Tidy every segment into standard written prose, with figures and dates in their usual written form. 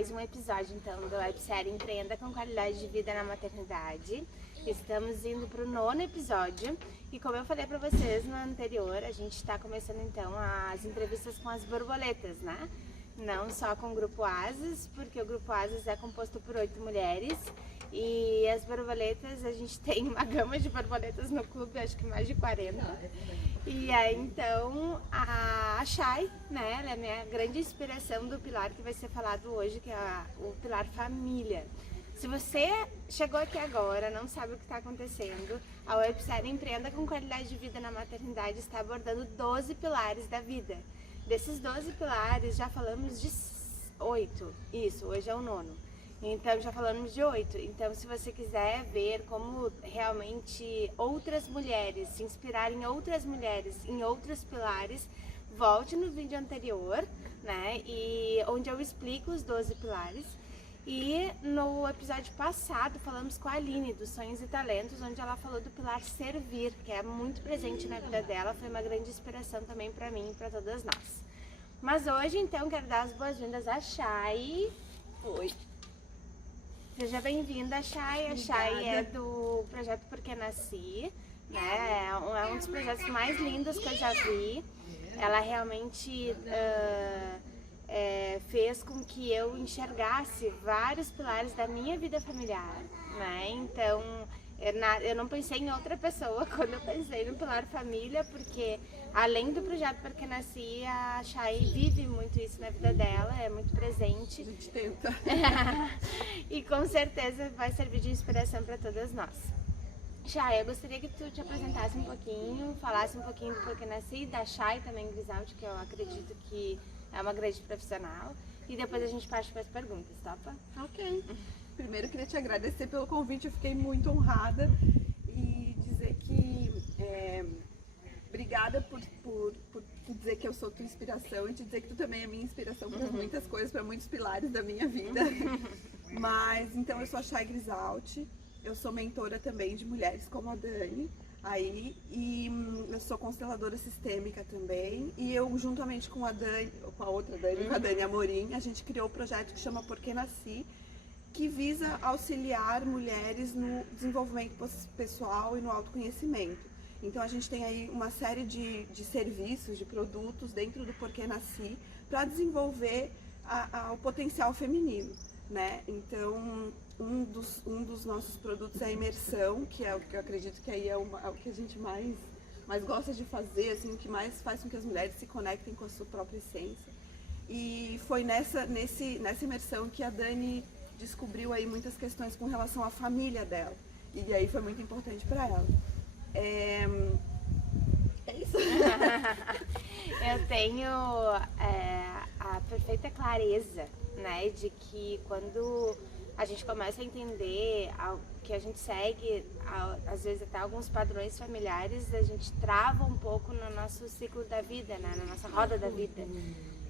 mais um episódio então da websérie Empreenda com Qualidade de Vida na Maternidade. Estamos indo para o 9º episódio e, como eu falei para vocês no anterior, a gente está começando então as entrevistas com as borboletas, né? Não só com o Grupo Asas, porque o Grupo Asas é composto por 8 mulheres e as borboletas, a gente tem uma gama de borboletas no clube, acho que mais de 40. E aí então a Chay, né, ela é a minha grande inspiração do pilar que vai ser falado hoje, que é o pilar família. Se você chegou aqui agora, não sabe o que está acontecendo, a websérie Empreenda com Qualidade de Vida na Maternidade está abordando 12 pilares da vida. Desses 12 pilares, já falamos de 8. Isso, hoje é o 9º. Então, já falamos de 8. Então, se você quiser ver como realmente outras mulheres, se inspirar em outras mulheres, em outros pilares, volte no vídeo anterior, né? E onde eu explico os 12 pilares. E no episódio passado falamos com a Aline dos Sonhos e Talentos, onde ela falou do pilar servir, que é muito presente na vida dela, foi uma grande inspiração também para mim e para todas nós. Mas hoje então quero dar as boas-vindas à Chay. Oi. Seja bem-vinda, Chay. A Chay é do projeto Porque Nasci, né? É um dos projetos mais lindos que eu já vi. Ela realmente fez com que eu enxergasse vários pilares da minha vida familiar, né? Então, eu não pensei em outra pessoa quando eu pensei no pilar família, porque além do projeto Porque Nasci, a Chay vive muito isso na vida dela, é muito presente. A gente tenta. E com certeza vai servir de inspiração para todas nós. Chay, eu gostaria que tu te apresentasse um pouquinho, falasse um pouquinho do Porque Nasci, da Chay também, Grisaldi, que eu acredito que é uma grande profissional, e depois a gente parte para as perguntas, topa? Ok. Primeiro eu queria te agradecer pelo convite, eu fiquei muito honrada e dizer que obrigada por dizer que eu sou tua inspiração e te dizer que tu também é minha inspiração para muitas coisas, para muitos pilares da minha vida. Mas então eu sou a Chay Grisaldi, eu sou mentora também de mulheres como a Dani. E eu sou consteladora sistêmica também, e eu juntamente com a Dani, com a outra Dani, com a Dani Amorim, a gente criou o projeto que chama Porque Nasci, que visa auxiliar mulheres no desenvolvimento pessoal e no autoconhecimento. Então a gente tem aí uma série de serviços, de produtos dentro do Porque Nasci para desenvolver o potencial feminino, né? Então um dos nossos produtos é a imersão, que é o que eu acredito que aí é o que a gente mais gosta de fazer, assim, o que mais faz com que as mulheres se conectem com a sua própria essência. E foi nessa imersão que a Dani descobriu aí muitas questões com relação à família dela. E aí foi muito importante para ela. É isso. Eu tenho a perfeita clareza, né, de que quando a gente começa a entender que a gente segue, às vezes até alguns padrões familiares, a gente trava um pouco no nosso ciclo da vida, né? Na nossa roda da vida.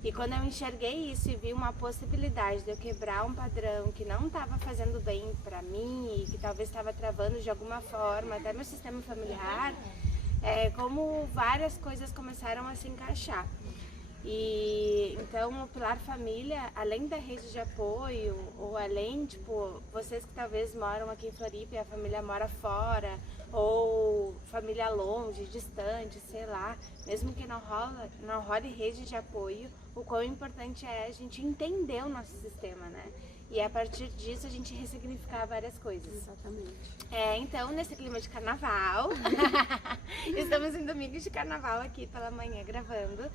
E quando eu enxerguei isso e vi uma possibilidade de eu quebrar um padrão que não estava fazendo bem para mim e que talvez estava travando de alguma forma até meu sistema familiar, como várias coisas começaram a se encaixar. E então o pilar família, além da rede de apoio, ou além, tipo, vocês que talvez moram aqui em Floripa e a família mora fora, ou família longe, distante, sei lá, mesmo que não role rede de apoio, o quão importante é a gente entender o nosso sistema, né? E a partir disso a gente ressignificar várias coisas. Exatamente. Então, nesse clima de carnaval, estamos em domingo de carnaval aqui pela manhã gravando.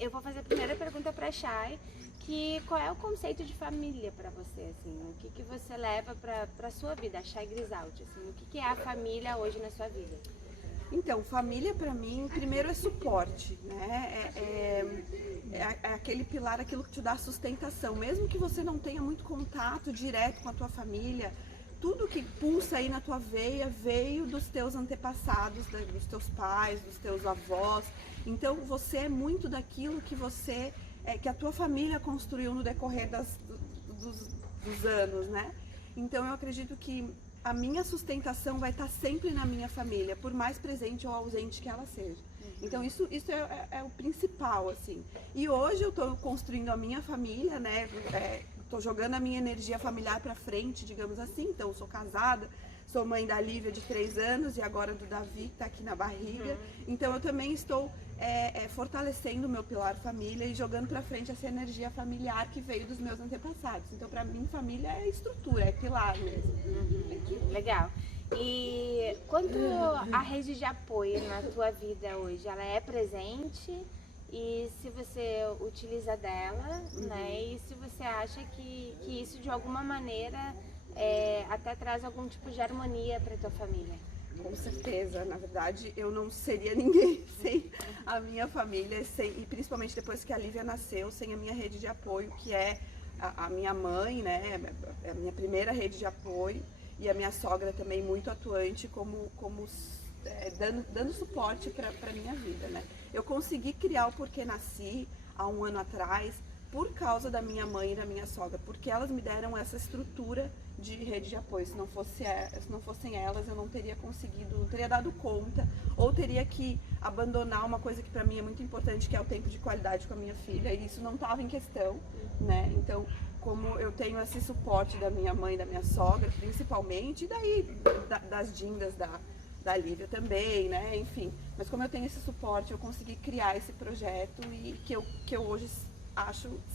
Eu vou fazer a primeira pergunta para a Chay, que qual é o conceito de família para você, assim? O que você leva para a sua vida, a Chay Grisaldi, assim? O que é a família hoje na sua vida? Então, família para mim, primeiro é suporte, né? É aquele pilar, aquilo que te dá sustentação. Mesmo que você não tenha muito contato direto com a tua família, tudo que pulsa aí na tua veia veio dos teus antepassados, dos teus pais, dos teus avós. Então você é muito daquilo que que a tua família construiu no decorrer dos anos, né? Então eu acredito que a minha sustentação vai estar sempre na minha família, por mais presente ou ausente que ela seja. Então isso é o principal, assim. E hoje eu estou construindo a minha família, né? Estou jogando a minha energia familiar para frente, digamos assim. Então eu sou casada, sou mãe da Lívia de 3 anos e agora do Davi, que está aqui na barriga. Então eu também estou fortalecendo o meu pilar família e jogando para frente essa energia familiar que veio dos meus antepassados. Então para mim família é estrutura, é pilar mesmo. Legal. E quanto a rede de apoio na tua vida hoje, ela é presente? E se você utiliza dela, né? E se você acha que isso de alguma maneira até traz algum tipo de harmonia para tua família? Com certeza, na verdade eu não seria ninguém sem a minha família, e principalmente depois que a Lívia nasceu, sem a minha rede de apoio, que é a minha mãe, né? É a minha primeira rede de apoio, e a minha sogra também muito atuante, dando suporte para a minha vida, né? Eu consegui criar o Porque Nasci há 1 ano atrás, por causa da minha mãe e da minha sogra, porque elas me deram essa estrutura de rede de apoio. Se não fossem elas, eu não teria conseguido, não teria dado conta, ou teria que abandonar uma coisa que para mim é muito importante, que é o tempo de qualidade com a minha filha, e isso não estava em questão, né? Então, como eu tenho esse suporte da minha mãe e da minha sogra, principalmente, e daí das dindas da Lívia também, né? Enfim, mas como eu tenho esse suporte, eu consegui criar esse projeto e que eu hoje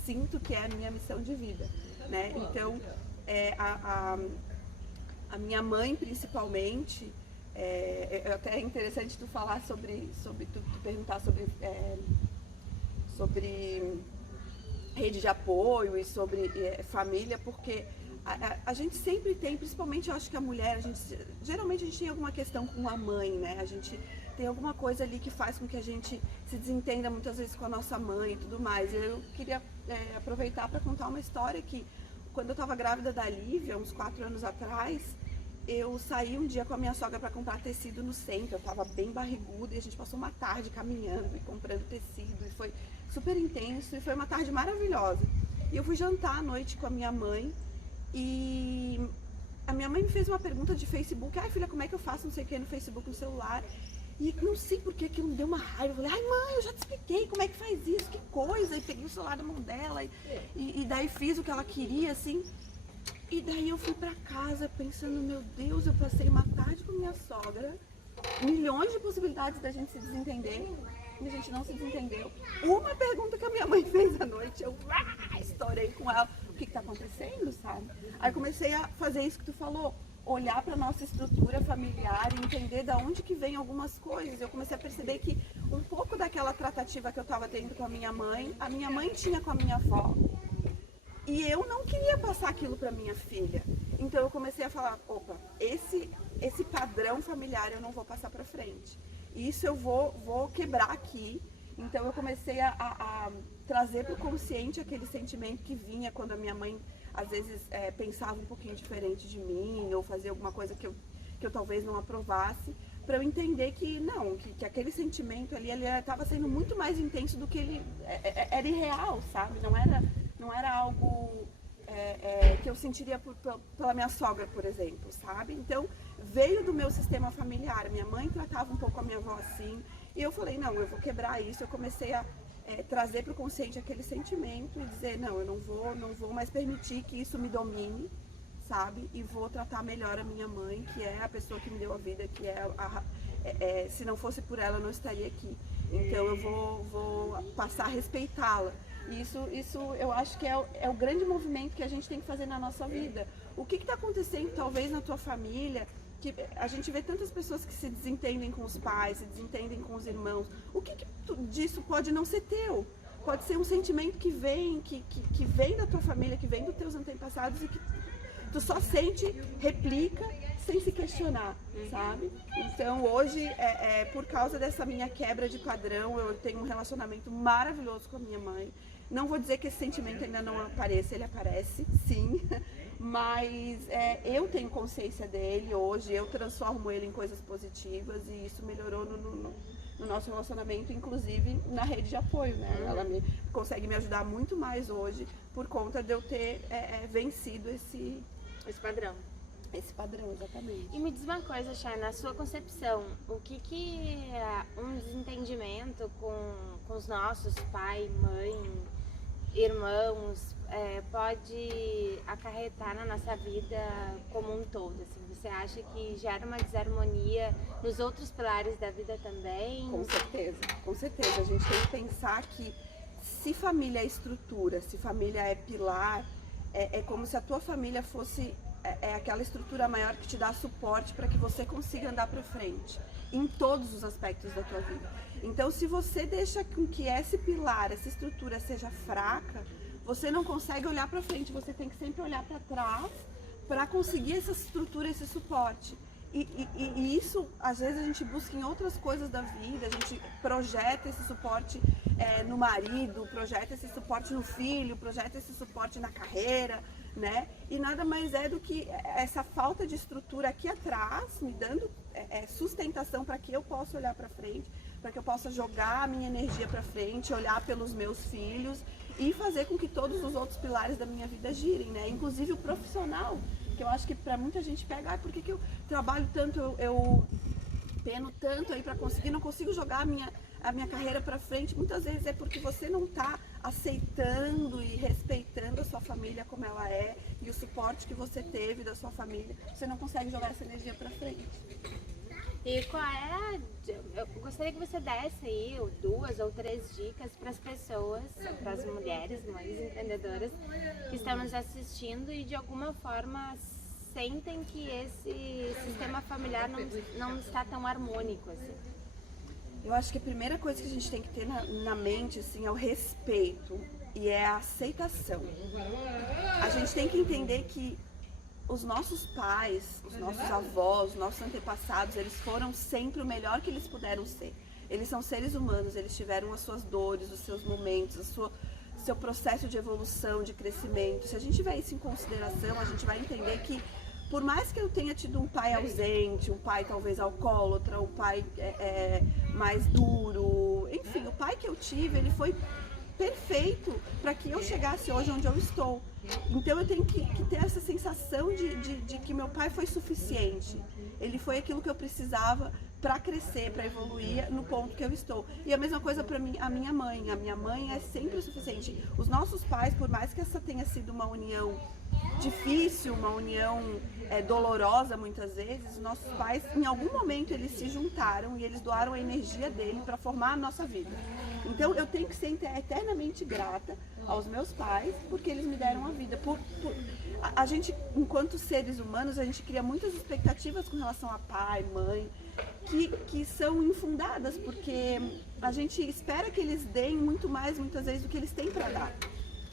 sinto que é a minha missão de vida, né? Então, a minha mãe principalmente, até é interessante tu falar sobre tu perguntar sobre rede de apoio e sobre família, porque a gente sempre tem, principalmente eu acho que a mulher, geralmente a gente tem alguma questão com a mãe, né? A gente tem alguma coisa ali que faz com que a gente se desentenda muitas vezes com a nossa mãe e tudo mais. Eu queria aproveitar para contar uma história que, quando eu estava grávida da Lívia, uns 4 anos atrás, eu saí um dia com a minha sogra para comprar tecido no centro. Eu estava bem barriguda e a gente passou uma tarde caminhando e comprando tecido, e foi super intenso, e foi uma tarde maravilhosa. E eu fui jantar à noite com a minha mãe, e a minha mãe me fez uma pergunta de Facebook: ai filha, como é que eu faço não sei o que no Facebook, no celular? E não sei porque aquilo me deu uma raiva. Eu falei: ai mãe, eu já te expliquei como é que faz isso, que coisa. E peguei o celular da mão dela e daí fiz o que ela queria, assim. E daí eu fui pra casa pensando: meu Deus, eu passei uma tarde com minha sogra, milhões de possibilidades da gente se desentender, e a gente não se desentendeu. Uma pergunta que a minha mãe fez à noite, eu estourei com ela: o que tá acontecendo, sabe? Aí comecei a fazer isso que tu falou, olhar para nossa estrutura familiar e entender da onde que vem algumas coisas. Eu comecei a perceber que um pouco daquela tratativa que eu estava tendo com a minha mãe tinha com a minha avó. E eu não queria passar aquilo para minha filha. Então eu comecei a falar: opa, esse padrão familiar eu não vou passar para frente. Isso eu vou quebrar aqui. Então eu comecei a trazer para o consciente aquele sentimento que vinha quando a minha mãe às vezes pensava um pouquinho diferente de mim, ou fazia alguma coisa que eu talvez não aprovasse, para eu entender que não, que aquele sentimento ali ele estava sendo muito mais intenso do que ele era irreal, sabe? Não era algo que eu sentiria pela minha sogra, por exemplo, sabe? Então veio do meu sistema familiar. Minha mãe tratava um pouco a minha avó assim, e eu falei: não, eu vou quebrar isso. Eu comecei a trazer para o consciente aquele sentimento e dizer: não, eu não vou mais permitir que isso me domine, sabe? E vou tratar melhor a minha mãe, que é a pessoa que me deu a vida, que se não fosse por ela eu não estaria aqui. Então eu vou passar a respeitá-la. E isso eu acho que é o grande movimento que a gente tem que fazer na nossa vida. O que está acontecendo talvez na tua família? Que a gente vê tantas pessoas que se desentendem com os pais, se desentendem com os irmãos. O que disso pode não ser teu? Pode ser um sentimento que vem da tua família, que vem dos teus antepassados, e que tu só sente, replica, sem se questionar, sabe? Então hoje, por causa dessa minha quebra de padrão, eu tenho um relacionamento maravilhoso com a minha mãe. Não vou dizer que esse sentimento ainda não apareça, ele aparece, sim. Mas eu tenho consciência dele hoje, eu transformo ele em coisas positivas, e isso melhorou no nosso relacionamento, inclusive na rede de apoio, né? Ela consegue me ajudar muito mais hoje por conta de eu ter vencido esse padrão. Esse padrão, exatamente. E me diz uma coisa, Chay, na sua concepção, o que um desentendimento com os nossos pai, mãe, irmãos pode acarretar na nossa vida como um todo? Assim, você acha que gera uma desarmonia nos outros pilares da vida também? Com certeza, com certeza. A gente tem que pensar que se família é estrutura, se família é pilar, é como se a tua família fosse aquela estrutura maior que te dá suporte para que você consiga andar para frente em todos os aspectos da tua vida. Então, se você deixa com que esse pilar, essa estrutura seja fraca, você não consegue olhar para frente, você tem que sempre olhar para trás para conseguir essa estrutura, esse suporte. E isso, às vezes, a gente busca em outras coisas da vida, a gente projeta esse suporte no marido, projeta esse suporte no filho, projeta esse suporte na carreira, né? E nada mais é do que essa falta de estrutura aqui atrás, me dando sustentação para que eu possa olhar para frente, para que eu possa jogar a minha energia para frente, olhar pelos meus filhos e fazer com que todos os outros pilares da minha vida girem, né? Inclusive o profissional, que eu acho que para muita gente pega, por que eu trabalho tanto, eu peno tanto aí para conseguir, não consigo jogar a minha carreira para frente. Muitas vezes é porque você não está aceitando e respeitando a sua família como ela é e o suporte que você teve da sua família, você não consegue jogar essa energia para frente. E qual eu gostaria que você desse aí 2 ou 3 dicas para as pessoas, para as mulheres, mães empreendedoras que estão nos assistindo e de alguma forma sentem que esse sistema familiar não está tão harmônico assim. Eu acho que a primeira coisa que a gente tem que ter na mente assim, é o respeito e é a aceitação. A gente tem que entender que os nossos pais, os nossos avós, os nossos antepassados, eles foram sempre o melhor que eles puderam ser. Eles são seres humanos, eles tiveram as suas dores, os seus momentos, seu processo de evolução, de crescimento. Se a gente tiver isso em consideração, a gente vai entender que por mais que eu tenha tido um pai ausente, um pai talvez alcoólatra, um pai mais duro, enfim, o pai que eu tive, ele foi perfeito para que eu chegasse hoje onde eu estou. Então eu tenho que ter essa sensação de que meu pai foi suficiente. Ele foi aquilo que eu precisava para crescer, para evoluir no ponto que eu estou. E a mesma coisa para mim, a minha mãe. A minha mãe é sempre o suficiente. Os nossos pais, por mais que essa tenha sido uma união difícil, uma união dolorosa muitas vezes, os nossos pais, em algum momento, eles se juntaram e eles doaram a energia dele para formar a nossa vida. Então eu tenho que ser eternamente grata aos meus pais porque eles me deram a vida. A gente, enquanto seres humanos, a gente cria muitas expectativas com relação a pai, mãe, que são infundadas, porque a gente espera que eles deem muito mais, muitas vezes, do que eles têm para dar.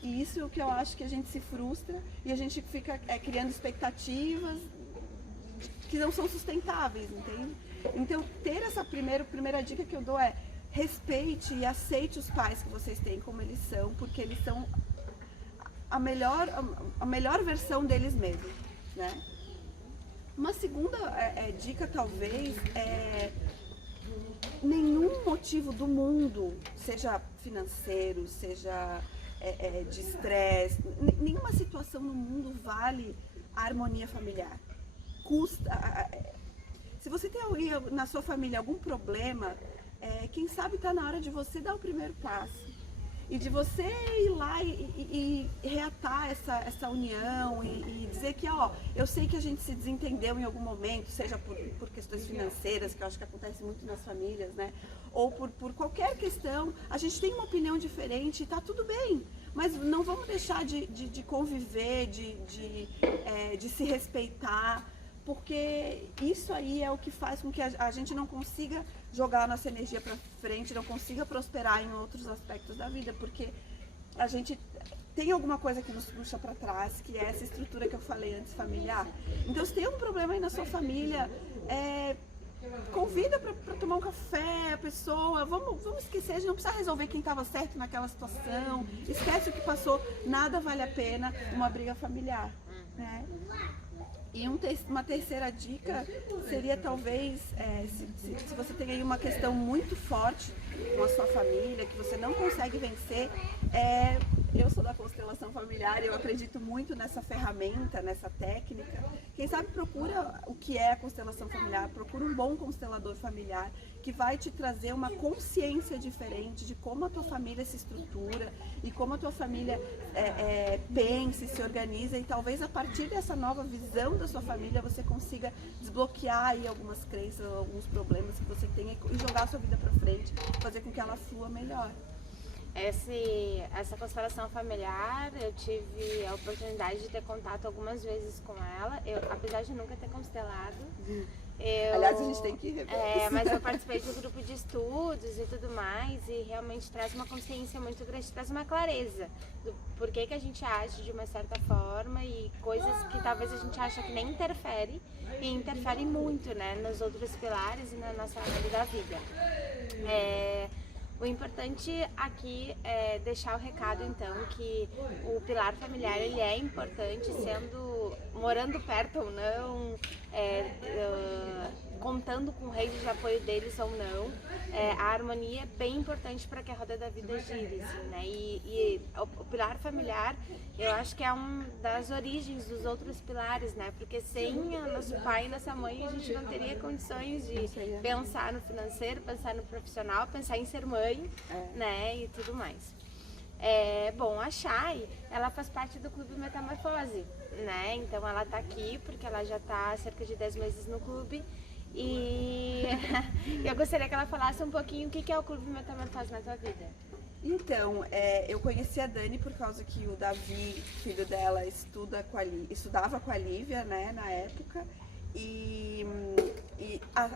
E isso é o que eu acho que a gente se frustra e a gente fica criando expectativas que não são sustentáveis, entende? Então, ter essa primeira dica que eu dou é: respeite e aceite os pais que vocês têm como eles são, porque eles são a melhor versão deles mesmos, né? Uma segunda dica, talvez, é nenhum motivo do mundo, seja financeiro, seja de estresse, nenhuma situação no mundo vale a harmonia familiar. Se você tem na sua família algum problema, quem sabe está na hora de você dar o primeiro passo e de você ir lá e reatar essa união e dizer que, eu sei que a gente se desentendeu em algum momento, seja por questões financeiras, que eu acho que acontece muito nas famílias, né? Ou por qualquer questão, a gente tem uma opinião diferente e tá tudo bem, mas não vamos deixar de conviver, de se respeitar, porque isso aí é o que faz com que a gente não consiga jogar a nossa energia para frente, não consiga prosperar em outros aspectos da vida, porque a gente tem alguma coisa que nos puxa para trás, que é essa estrutura que eu falei antes, familiar. Então, se tem um problema aí na sua família, convida para tomar um café a pessoa, vamos esquecer, a gente não precisa resolver quem estava certo naquela situação, esquece o que passou, nada vale a pena uma briga familiar, né? E uma terceira dica seria talvez, se você tem aí uma questão muito forte com a sua família, que você não consegue vencer, eu sou da constelação familiar, eu acredito muito nessa ferramenta, nessa técnica. Quem sabe procura o que é a constelação familiar, procura um bom constelador familiar que vai te trazer uma consciência diferente de como a tua família se estrutura e como a tua família pensa e se organiza, e talvez a partir dessa nova visão da sua família você consiga desbloquear aí algumas crenças, alguns problemas que você tenha e jogar a sua vida para frente, fazer com que ela flua melhor. Essa constelação familiar, eu tive a oportunidade de ter contato algumas vezes com ela, apesar de nunca ter constelado. Aliás, a gente tem que rever isso. Mas eu participei de um grupo de estudos e tudo mais, e realmente traz uma consciência muito grande, traz uma clareza do porquê que a gente age de uma certa forma e coisas que talvez a gente acha que nem interfere, e interfere muito, né, nos outros pilares e na nossa área da vida. O importante aqui é deixar o recado, então, que o pilar familiar ele é importante, morando perto ou não, contando com rede de apoio deles ou não. A harmonia é bem importante para que a roda da vida gire, assim, né? E o pilar familiar, eu acho que é uma das origens dos outros pilares, né? Porque sem o nosso pai e nossa mãe, a gente não teria condições de pensar no financeiro, pensar no profissional, pensar em ser mãe, né? E tudo mais. Bom, a Chay, ela faz parte do Clube Metamorfose, né? Então ela tá aqui porque ela já tá há cerca de 10 meses no clube. E eu gostaria que ela falasse um pouquinho o que é o Clube Metamorfose na tua vida. Então, eu conheci a Dani por causa que o Davi, filho dela, estudava com a Lívia, né, na época.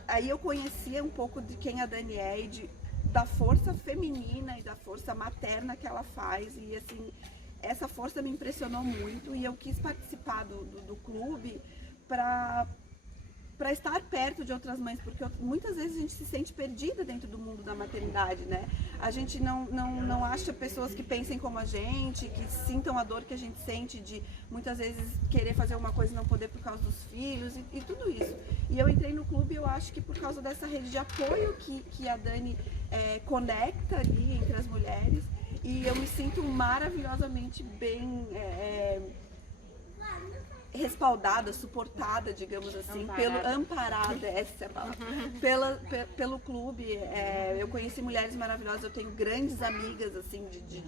Aí eu conhecia um pouco de quem a Dani é e da força feminina e da força materna que ela faz. E assim, essa força me impressionou muito e eu quis participar do clube para estar perto de outras mães, porque muitas vezes a gente se sente perdida dentro do mundo da maternidade, né? A gente não acha pessoas que pensem como a gente, que sintam a dor que a gente sente de muitas vezes querer fazer uma coisa e não poder por causa dos filhos e tudo isso. E eu entrei no clube, eu acho que por causa dessa rede de apoio que a Dani conecta ali entre as mulheres, e eu me sinto maravilhosamente bem respaldada, suportada, digamos assim, amparada, essa é a palavra, pelo clube. Eu conheci mulheres maravilhosas, eu tenho grandes amigas assim de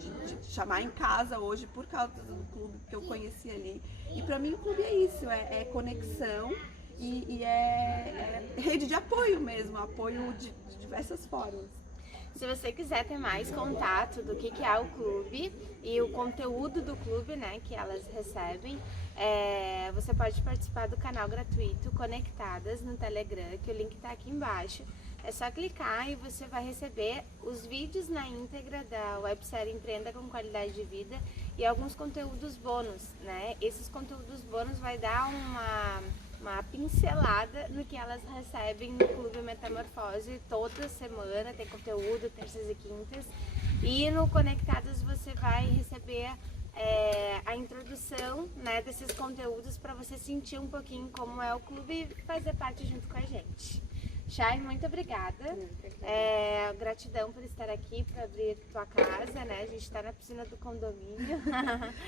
chamar em casa hoje por causa do clube que eu conheci ali. E para mim o clube é isso, é conexão e é rede de apoio mesmo, apoio de diversas formas. Se você quiser ter mais contato do que é o clube e o conteúdo do clube, né, que elas recebem, você pode participar do canal gratuito Conectadas no Telegram, que o link está aqui embaixo. É só clicar e você vai receber os vídeos na íntegra da websérie Empreenda com Qualidade de Vida e alguns conteúdos bônus, né? Esses conteúdos bônus vai dar uma pincelada no que elas recebem no Clube Metamorfose toda semana, tem conteúdo, terças e quintas. E no Conectadas você vai receber a introdução, né, desses conteúdos para você sentir um pouquinho como é o clube e fazer parte junto com a gente. Chay, muito obrigada. Gratidão por estar aqui, por abrir tua casa, né? A gente está na piscina do condomínio.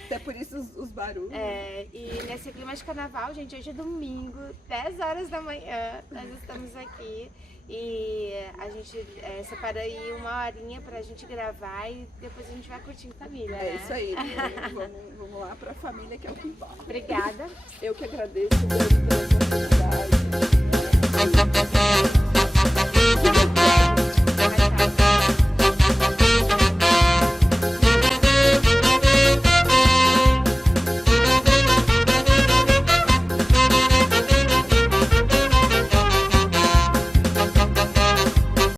Até por isso os barulhos. E nesse clima de carnaval, gente, hoje é domingo, 10 horas da manhã, nós estamos aqui e a gente separa aí uma horinha pra gente gravar e depois a gente vai curtindo família, né? Isso aí, vamos lá pra família, que é o que importa. Obrigada. Eu que agradeço pela oportunidade.